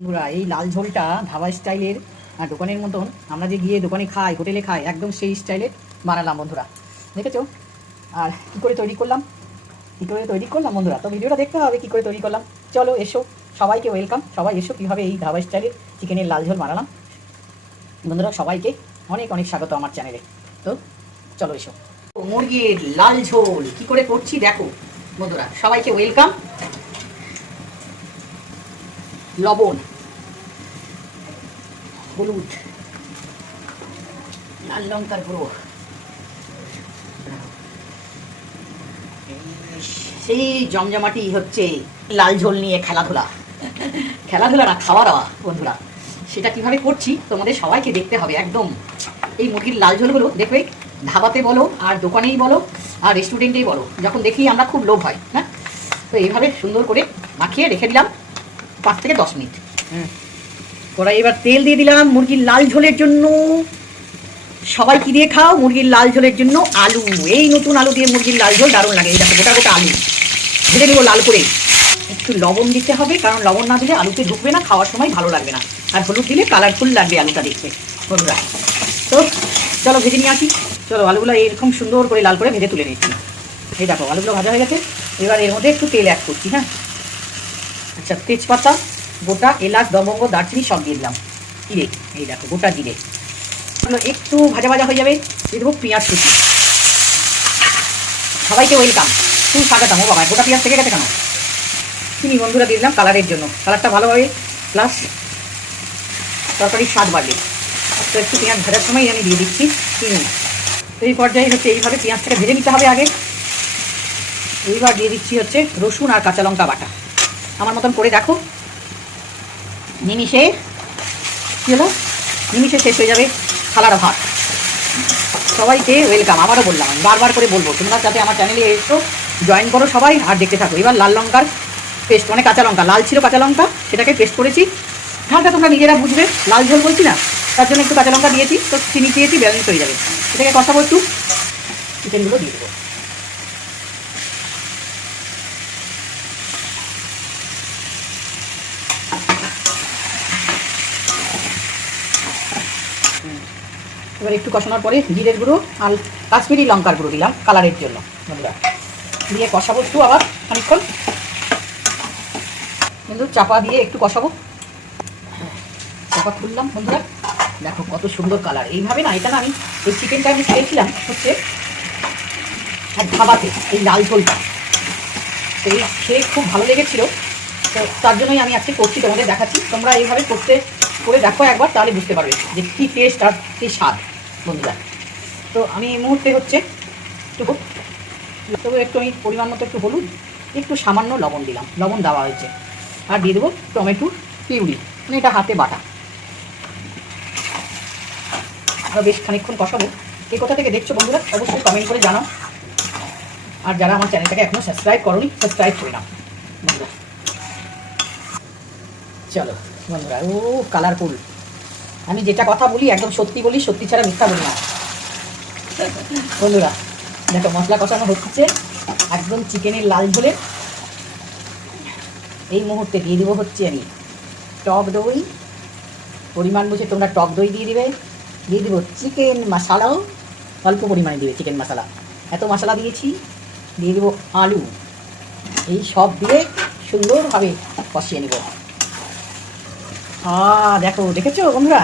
বন্ধুরা এই লাল ঝোলটা ধাবা স্টাইলের দোকানের মতন। আমরা যে গিয়ে দোকানে খাই, হোটেলে খাই, একদম সেই স্টাইলে বানালাম বন্ধুরা। দেখেছ? আর কী করে তৈরি করলাম? কী করে তৈরি করলাম বন্ধুরা? তো ভিডিওটা দেখতে হবে কী করে তৈরি করলাম। চলো এসো, সবাইকে ওয়েলকাম সবাই এসো, কীভাবে এই ধাবা স্টাইলের চিকেনের লাল ঝোল বানালাম। বন্ধুরা, সবাইকে অনেক অনেক স্বাগত আমার চ্যানেলে তো চলো এসো। মুরগির লাল ঝোল, কি করে করছি দেখো বন্ধুরা। সবাইকে ওয়েলকাম লবণ। হলুদ, লাল লঙ্কার গুঁড়ো। সেই জমজমাটি হচ্ছে লাল ঝোল নিয়ে খেলাধুলা। খেলাধুলা না খাওয়া দাওয়া, বন্ধুরা। সেটা কীভাবে করছি তোমাদের সবাইকে দেখতে হবে একদম। এই মুরগির লাল ঝোলগুলো দেখবে, ধাবাতে বলো আর দোকানেই বলো আর রেস্টুরেন্টেই বলো। যখন দেখি আমরা খুব লোভ হয় হ্যাঁ? তো এইভাবে সুন্দর করে মাখিয়ে রেখে দিলাম পাঁচ থেকে দশ মিনিট। কড়াই এবার তেল দিয়ে দিলাম মুরগির লাল ঝোলের জন্য। সবাই কি দিয়ে খাও? মুরগির লাল ঝোলের জন্য আলু। এই নতুন আলু দিয়ে মুরগির লাল ঝোল দারুণ লাগে। দেখো, গোটা গোটা আলু। ভেজে নেব লাল করে। একটু লবণ দিতে হবে, কারণ লবণ না দিলে আলুতে ঢুকবে না, খাওয়ার সময় ভালো লাগবে না। আর হলুদ দিলে কালারফুল লাগবে আলুটা দেখতে, বন্ধুরা। তো চলো ভেজে নিয়ে আসি। চলো আলুগুলো এরকম সুন্দর করে লাল করে ভেজে তুলে নিচ্ছি। এই দেখো, আলুগুলো ভাজা হয়ে গেছে। এবার এর মধ্যে একটু তেল অ্যাড করছি হ্যাঁ? আচ্ছা তেজপাতা গোটা এলাচ, দমঙ্গ, দারচিনি সব দিয়ে দিলাম। জিরে, এই দেখো, গোটা জিরে। একটু ভাজা ভাজা হয়ে যাবে, দিয়ে দেবো পেঁয়াজ কুচি। সবাইকে ওয়েলকাম খুব স্বাগতম, ও বাবা, গোটা পেঁয়াজ থেকে গেছে কেন? চিনি বন্ধুরা দিয়ে দিলাম কালারের জন্য। কালারটা ভালো হবে প্লাস তরকারির স্বাদ বাড়বে। তো একটু পেঁয়াজ ভাজার সময় আমি দিয়ে দিচ্ছি চিনি। তো এই পর্যায়ে হচ্ছে এইভাবে পেঁয়াজটাকে ভেজে নিতে হবে আগে। এইবার দিয়ে দিচ্ছি হচ্ছে রসুন আর কাঁচা লঙ্কা বাটা। আমার মতন করে দেখো নিমিষে কী হলো? নিমিষে শেষ হয়ে যাবে থালার ভাত। সবাইকে ওয়েলকাম আবারও বললাম আমি, বারবার করে বলব, তোমরা যাতে আমার চ্যানেলে এসো জয়েন করো সবাই, আর দেখতে থাকো। এবার লাল লঙ্কার পেস্ট মানে কাঁচা লঙ্কা, লাল ছিল কাঁচা লঙ্কা, সেটাকে পেস্ট করেছি। ঝালটা তোমরা নিজেরা বুঝবে, লাল ঝোল বলছি না, তার জন্য একটু কাঁচা লঙ্কা দিয়েছি, তো চিনি দিয়েছি ব্যালেন্স হয়ে যাবে। এটাকে কষাবো একটু চিকেনগুলো দিয়ে দেবো। এবার একটু কষানোর পরে জিরের গুঁড়ো আর কাশ্মীরি লঙ্কার গুঁড়ো দিলাম কালারের জন্য। বন্ধুরা, দিয়ে কষাবো একটু আবার খানিক্ষণ কিন্তু চাপা দিয়ে একটু কষাবো। চাপা খুললাম, বন্ধুরা। দেখো কত সুন্দর কালার। এইভাবে না, এটা না আমি এই চিকেনটা আমি খেয়েছিলাম হচ্ছে এক ধাবাতে, এই লাল ঝোলটা। তো এই খেয়ে খুব ভালো লেগেছিলো। তো তার জন্যই আমি আজকে করছি, তোমাদের দেখাচ্ছি। তোমরা এইভাবে করতে, করে দেখো একবার, তাহলে বুঝতে পারবে যে কী টেস্ট আর কী স্বাদ। বন্ধুরা। তো আমি এই মুহূর্তে হচ্ছে একটু তবু একটু আমি পরিমাণ মতো একটু হলুদ, একটু সামান্য লবণ দিলাম। লবণ দেওয়া হয়েছে। আর দিয়ে দেবো টমেটো, পিউরি মানে এটা হাতে বাটা। আরও বেশ খানিক্ষণ কষাবো। এই কথা থেকে দেখছ বন্ধুরা, অবশ্যই কমেন্ট করে জানাও। আর যারা আমার চ্যানেলটাকে এখনও সাবস্ক্রাইব করোনি সাবস্ক্রাইব করে নাও। বন্ধুরা। চলো, বন্ধুরা, ও কালারফুল আমি যেটা কথা বলি, একদম সত্যি বলি, সত্যি ছাড়া মিথ্যা বলি না। বন্ধুরা, দেখো, মশলা কষানো হচ্ছে। একদম চিকেনের লাল ঝোলে। এই মুহূর্তে দিয়ে দেবো হচ্ছে আমি টক দই। পরিমাণ বুঝে তোমরা টক দই দিয়ে দিবে। দিয়ে দেবো চিকেন মশালাও। অল্প পরিমাণে দিবে চিকেন মশলা। এত মশলা দিয়েছি। দিয়ে দেবো আলু। এই সব দিয়ে সুন্দরভাবে কষিয়ে নেব। আ দেখো দেখেছ বন্ধুরা?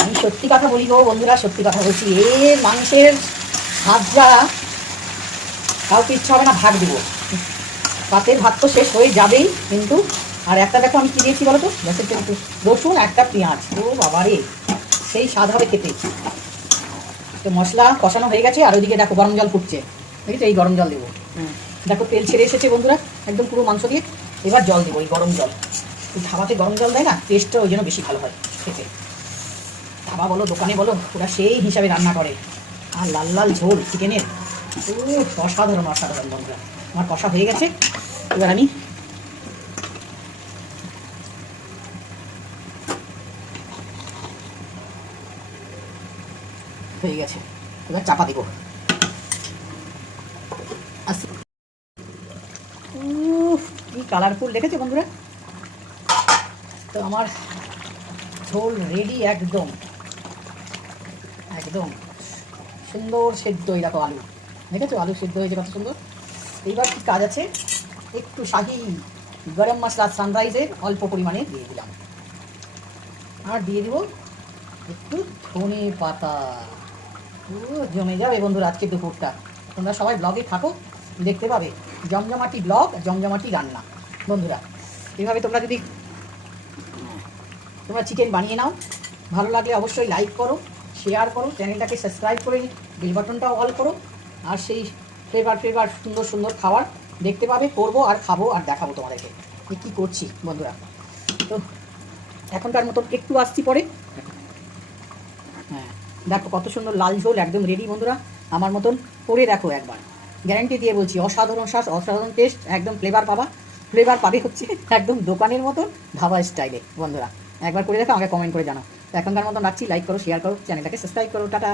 আমি সত্যি কথা বলি গো বন্ধুরা সত্যি কথা বলছি। এ মাংসের ভাতটা কাউকে ইচ্ছা হবে না ভাগ দেবো। পাতের ভাত তো শেষ হয়ে যাবেই কিন্তু আর একটা দেখো আমি কী দিয়েছি বলো তো? গ্যাসের রসুন একটা পেঁয়াজ। ও বাবা রে সেই স্বাদ হবে খেতে। তো মশলা কষানো হয়ে গেছে আর ওইদিকে দেখো গরম জল ফুটছে। দেখেছ? এই গরম জল দেবো। হুম। দেখো তেল ছেড়ে এসেছে বন্ধুরা একদম পুরো মাংস দিয়ে। এবার জল দেবো এই গরম জল। ধাবাতে গরম জল দেয় না টেস্টটা ওই জন্য বেশি ভালো হয় খেতে। ধাবা বলো, দোকানে বলো, ওরা সেই হিসাবে রান্না করে। আর লাল লাল ঝোল, চিকেনের। অসাধারণ অসাধারণ বন্ধুরা। আমার কষা হয়ে গেছে। এবার আমি হয়ে গেছে। এবার চাপা দেবো। কি কালারফুল দেখেছ বন্ধুরা? তো আমার ঝোল রেডি একদম। একদম। সুন্দর সেদ্ধ এই দেখো আলু। দেখেছ? আলু সেদ্ধ হয়েছে কত সুন্দর? এইবার কি কাজ আছে? একটু শাহি গরম মশলা সানরাইজের অল্প পরিমাণে দিয়ে দিলাম। আর দিয়ে দিব একটু ধনে পাতা। জমে যাবে বন্ধুরা আজকে দুপুরটা। তোমরা সবাই ব্লগে থাকো, দেখতে পাবে। জমজমাটি ব্লগ জমজমাটি রান্না। বন্ধুরা, এভাবে তোমরা যদি তোমরা চিকেন বানিয়ে নাও। ভালো লাগলে অবশ্যই লাইক করো শেয়ার করো চ্যানেলটাকে সাবস্ক্রাইব করে বেল বাটনটাও অল করো। আর সেই ফ্লেভার ফ্লেভার সুন্দর সুন্দর খাবার দেখতে পাবে, করব আর খাব আর দেখাবো তোমাদেরকে। কী করছি, বন্ধুরা? তো এখনকার মতন একটু আসছি পরে। হ্যাঁ দেখো কত সুন্দর লাল ঝোল, একদম রেডি বন্ধুরা। আমার মতন করে দেখো একবার। গ্যারান্টি দিয়ে বলছি, অসাধারণ শ্বাস অসাধারণ টেস্ট একদম ফ্লেভার পাবা। ফ্লেভার পাবে হচ্ছে একদম দোকানের মতন, ধাবা স্টাইলে বন্ধুরা। একবার করে দেখো, আমাকে কমেন্ট করে জানাও। এখনকার মতন রাখছি লাইক করো শেয়ার করো চ্যানেলটাকে সাবস্ক্রাইব করো, টাটা।